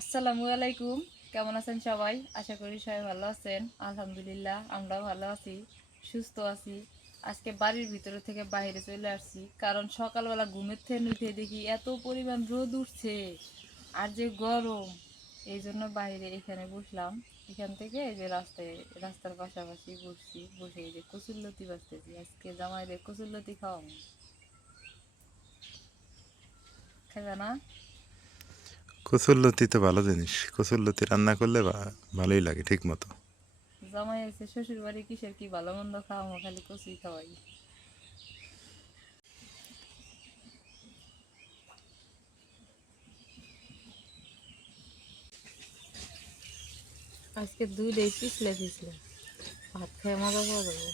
আসসালামু আলাইকুম। কেমন আছেন সবাই? আশা করি সবাই ভালো আছেন। আলহামদুলিল্লাহ আমরাও ভালো আছি, সুস্থ আছি। আজকে বাড়ির ভিতরে থেকে বাইরে চলে আসছি, কারণ সকালবেলা ঘুমের থেকে উঠে দেখি এত পরিমাণ রোদ উঠছে আর যে গরম। এই জন্য বাইরে এখানে বসলাম। এখান থেকে এই যে রাস্তার পাশাপাশি বসছি, বসে এই যে কচুরলতি বাজতেছি। আজকে জামাইদের কচুরলতি খাওয়াবো, খাবে না? কচুরলতি তো ভালো জিনিস। কচুরলতি রান্না করলে ভালোই লাগে ঠিক মতো। জামাই আছে শ্বশুর বাড়ি, কিসের কি ভালো মন্দ খাওয়াবো, খালি কচুই খাওয়াই। আজকে দুধে পিছলে পিছলে ভাত খেয়ে মজা পাওয়া যাবে।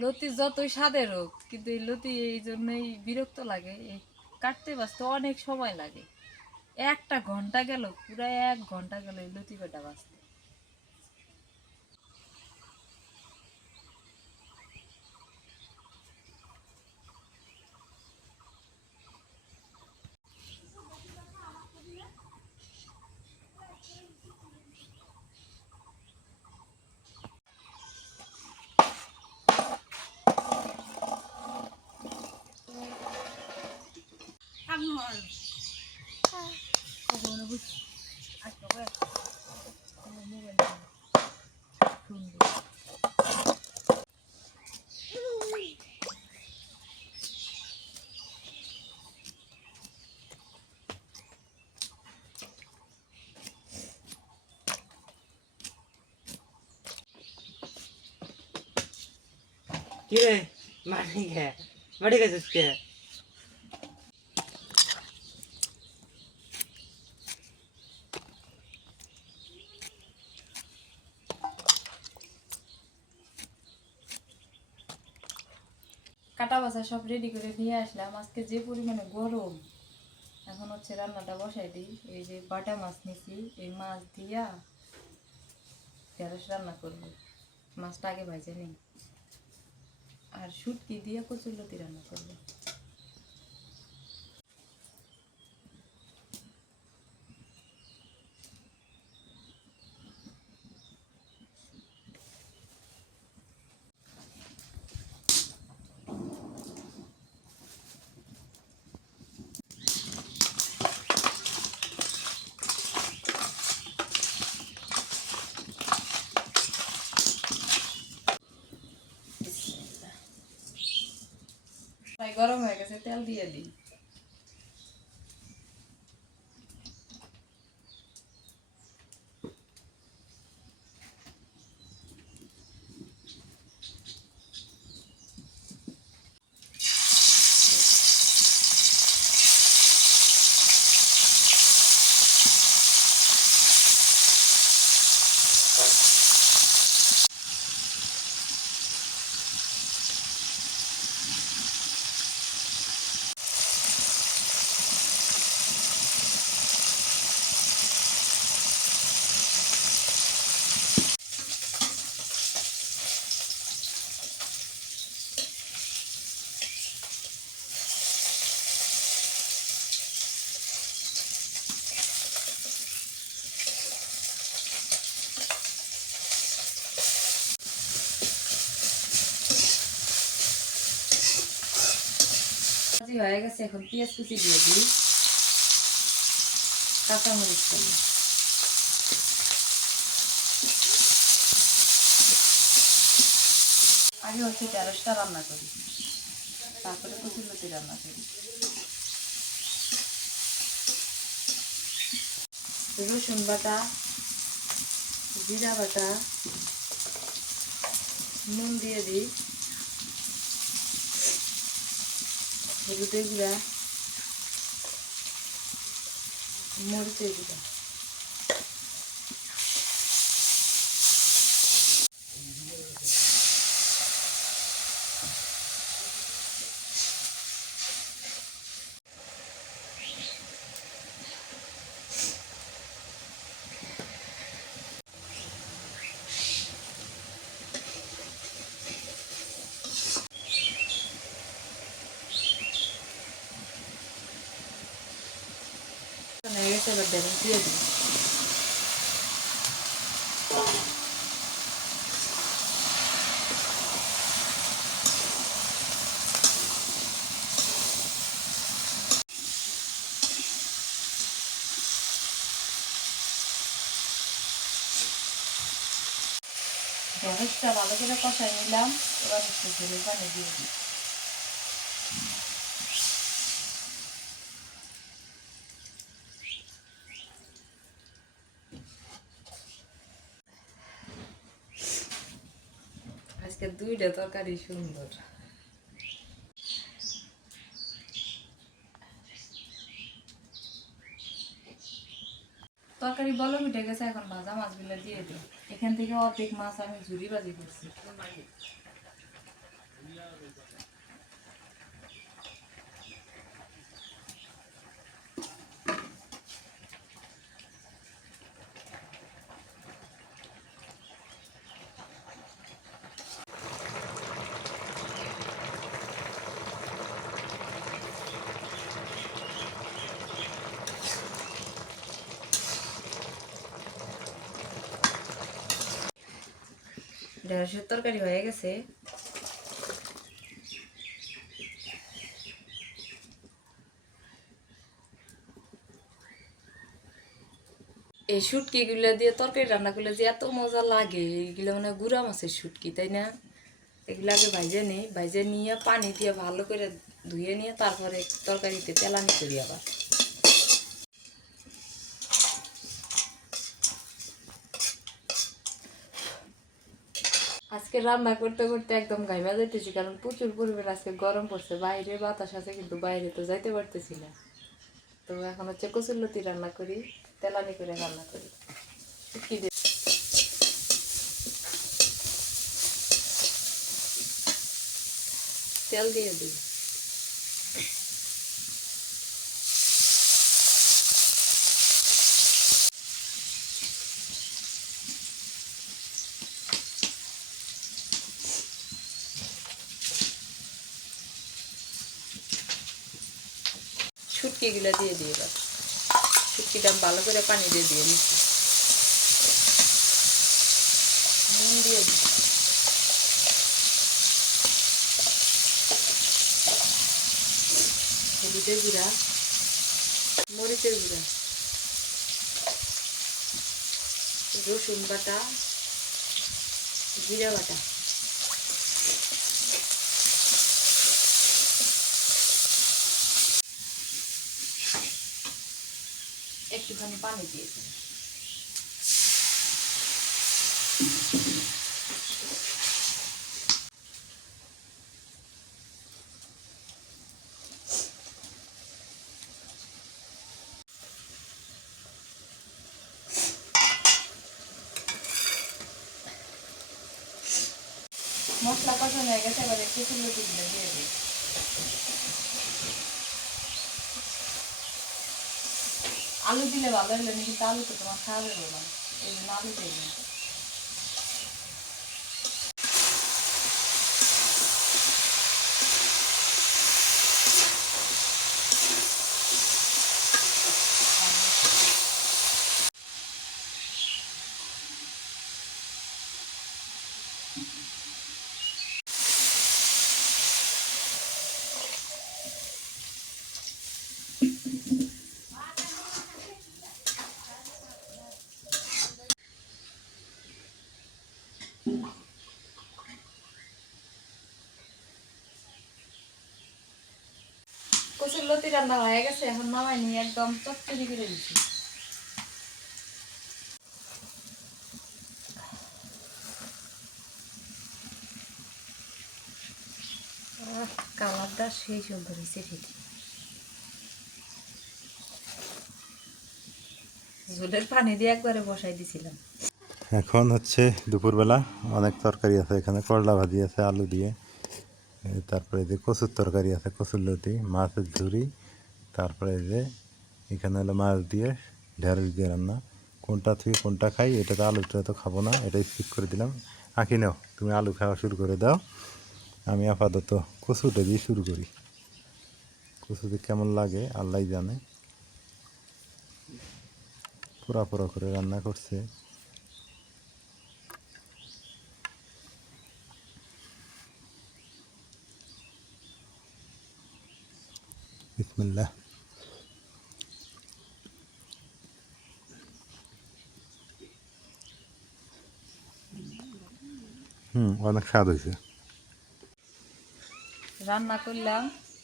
লতি যতই স্বাদের হোক, কিন্তু এই লতি এই জন্যই বিরক্ত লাগে, এই কাটতে বাঁচতে অনেক সময় লাগে। একটা ঘন্টা গেল, পুরো 1 ঘন্টা গেল এই লতি কটা বাঁচতে। কিরে মাটি গে মাটি গেছিস কে? কাটা বাছা সব রেডি করে নিয়ে আসলাম। আজকে যে পরিমাণে গরম, এখন হচ্ছে রান্নাটা বসাই দিই। এই যে বাটা মাছ নিছি, এই মাছ দিয়া ঢেঁড়স রান্না করবো। মাছটা আগে ভাজে নিই, আর শুটকি দিয়ে কচুরলতি রান্না করবো। প্রায় গরম হয়ে গেছে, তেল দিয়ে দিই। ভাজি হয়ে গেছে, এখন পেঁয়াজ কুচি দিয়ে দিই, কাঁচামরিচ দিই। আগে হচ্ছে ঢেঁড়সটা রান্না করি, তারপরে কচুরলতি রান্না করি। রসুন বাটা, জিরা বাটা, নুন দিয়ে দিই, হলুদের গুঁড়া, মরিচের গুঁড়া। হয়ে গেছে, এবার ঢেঁড়স দিয়ে দিই। ঢেঁড়সটা ভালো করে কষাই নিলাম, এবার একটু ঝোলের পানি দিয়ে দিই। আজকে দুইটা তরকারি সুন্দর। তরকারি বলক উঠে গেছে, এখন ভাজা মাছগুলো দিয়ে দিই। এখান থেকে অর্ধেক মাছ আমি ঝুরি ভাজি করছি। ঢেঁড়সের তরকারি হয়ে গেছে। এই শুটকি গুলা দিয়ে তরকারি রান্না করলে যে এত মজা লাগে, এগুলো মানে গুড়া মাছের শুটকি, তাই না? এগুলো আগে ভাইজে নিই, ভাইজে নিয়ে পানি দিয়ে ভালো করে ধুয়ে নিয়ে তারপরে তরকারিতে তেলানি করি আবার। আজকে রান্না করতে করতে একদম ঘাইমা যাইতেছি, কারণ প্রচুর পরিমাণে আজকে গরম পড়ছে, বাইরে বাতাস আছে কিন্তু বাইরে তো যাইতে পারতেছি না। তো এখন হচ্ছে কচুরলতি রান্না করি, তেলানি করে রান্না করি। শুটকি দিয়ে তেল দিয়ে দিই। শুটকিগুলো দিয়ে দিই এবার। শুটকিটা ভালো করে পানি দিয়ে নিচ্ছি, নুন দিয়ে দিই, হলুদের গুঁড়া, মরিচের গুঁড়া, রসুন বাটা, জিরা বাটা, একটুখানি পানি দিয়ে দিই। মশলা কষানো হয়ে গেছে, এবার একটু কচুরলতিগুলো দিয়ে দিই। আলু দিলে ভালো হলো না, কিন্তু আলু তো তোমার খাওয়া যাবে না, এই জন্য আলু দিই না। কচুর লতি রান্না হয়ে গেছে, এখন নামাই নিয়ে একদম চচ্চড়ি করে দিচ্ছি। কালারটা সেই সুন্দর হয়েছে ঠিক। ঝোলের পানি দিয়ে একবারে বসাই দিছিলাম। এখন হচ্ছে দুপুরবেলা, অনেক তরকারি আছে এখানে, করলা ভাজি আছে আলু দিয়ে, তারপরে এই যে কচুর তরকারি আছে, কচুর লতি, মাছের ঝুরি, তারপরে এই যে এখানে হলো মাছ দিয়ে ঢেঁড়স দিয়ে রান্না। কোনটা থেকে কোনটা খাই, এটা তো আলুটা তো খাবো না, এটা স্কিপ করে দিলাম। আঁকি নাও, তুমি আলু খাওয়া শুরু করে দাও, আমি আপাতত কচুটা দিয়ে শুরু করি। কচুতে কেমন লাগে আল্লাহ জানে, পোড়া পোড়া করে রান্না করছে। বিসমিল্লাহ। অনেক স্বাদ হয়েছে। রান্না করলাম,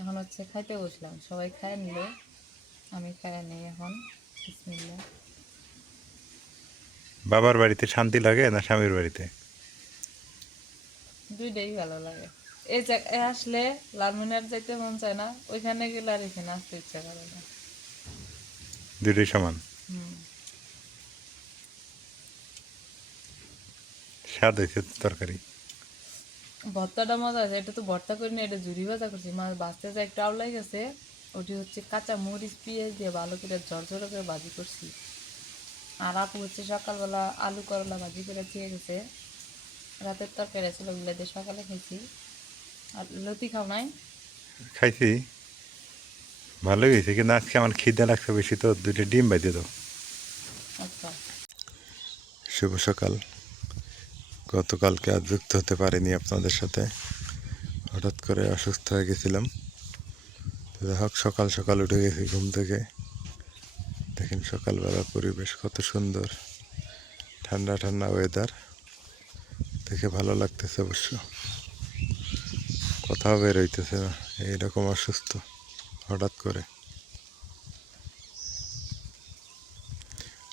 এখন হচ্ছে খাইতে বসলাম। সবাই খায় নিল, আমি খাই নেই এখন। বিসমিল্লাহ। বাবার বাড়িতে শান্তি লাগে না স্বামীর বাড়িতে? দুইটাই ভালো লাগে। এই জায়গায় আসলে লালমিনার যাইতে মন চায় না, ওইখানে গেলে আর এখানে আসতে ইচ্ছা করে না। দুটোই সমান হুম। স্বাদ হয়েছে তরকারি। ভর্তাটা মজা আছে, এটা তো ভর্তা করি না, এটা ঝুরি ভাজা করছি। মাছ ভাজতে যায় একটু আউলাই গেছে, ওটি হচ্ছে কাঁচা মরিচ পেঁয়াজ দিয়ে ভালো করে ঝরঝরে করে ভাজি করছি। আর আপু হচ্ছে সকালবেলা আলু করলা ভাজি করে চেয়ে গেছে, রাতের তরকারি ছিল, ওগুলো দিয়ে সকালে খাইছি। আর লতি খাও নাই? খাইছি, ভালোই হয়েছে, কিন্তু আজকে আমার খিদে লাগছে বেশি, তো দুইটা ডিম বাইতে দাও। আচ্ছা। শুভ সকাল। গতকালকে আর যুক্ত হতে পারিনি আপনাদের সাথে, হঠাৎ করে অসুস্থ হয়ে গেছিলাম। তো যাই হোক, সকাল সকাল উঠে গেছি ঘুম থেকে। দেখেন সকালবেলা পরিবেশ কত সুন্দর, ঠান্ডা ঠান্ডা ওয়েদার, দেখে ভালো লাগতেছে অবশ্য। কোথাও বের হইতেছে না, এইরকম অসুস্থ হঠাৎ করে।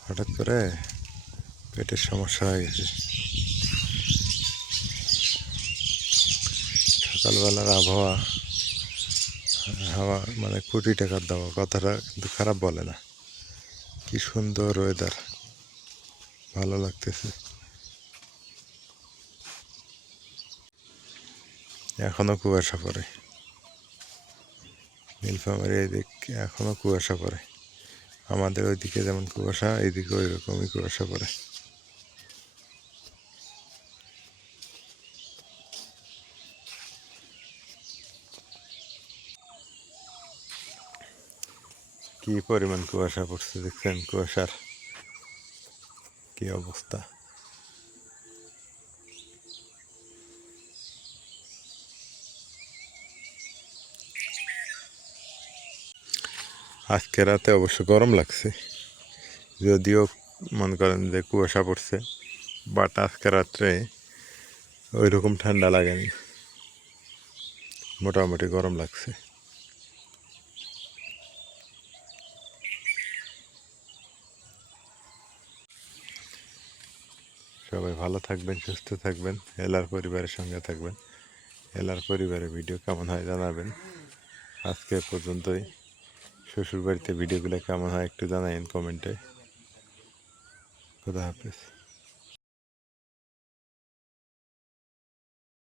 হঠাৎ করে পেটের সমস্যা হয়ে গেছে। সকালবেলার আবহাওয়া, হাওয়া মানে কোটি টাকার দাওয়া, কথাটা কিন্তু খারাপ বলে না। কি সুন্দর ওয়েদার, ভালো লাগতেছে। এখনো কুয়াশা পড়ে, নীলফামারী এদিক এখনো কুয়াশা পড়ে। আমাদের ওইদিকে যেমন কুয়াশা, এইদিকে ওই রকমই কুয়াশা পড়ে। কি পরিমাণ কুয়াশা পড়ছে দেখছেন, কুয়াশার কি অবস্থা। আজকে রাতে অবশ্য গরম লাগছে, যদিও মনে করেন যে কুয়াশা পড়ছে, বাট আজকে রাত্রে ওই রকম ঠান্ডা লাগেনি, মোটামুটি গরম লাগছে। সবাই ভালো থাকবেন, সুস্থ থাকবেন, এলার পরিবারের সঙ্গে থাকবেন। এলার পরিবারের ভিডিও কেমন হয় জানাবেন। আজকে এ পর্যন্তই। শ্বশুরবাড়িতে ভিডিওগুলো কেমন হয় একটু জানাইন কমেন্টে। খুদা হাফেজ।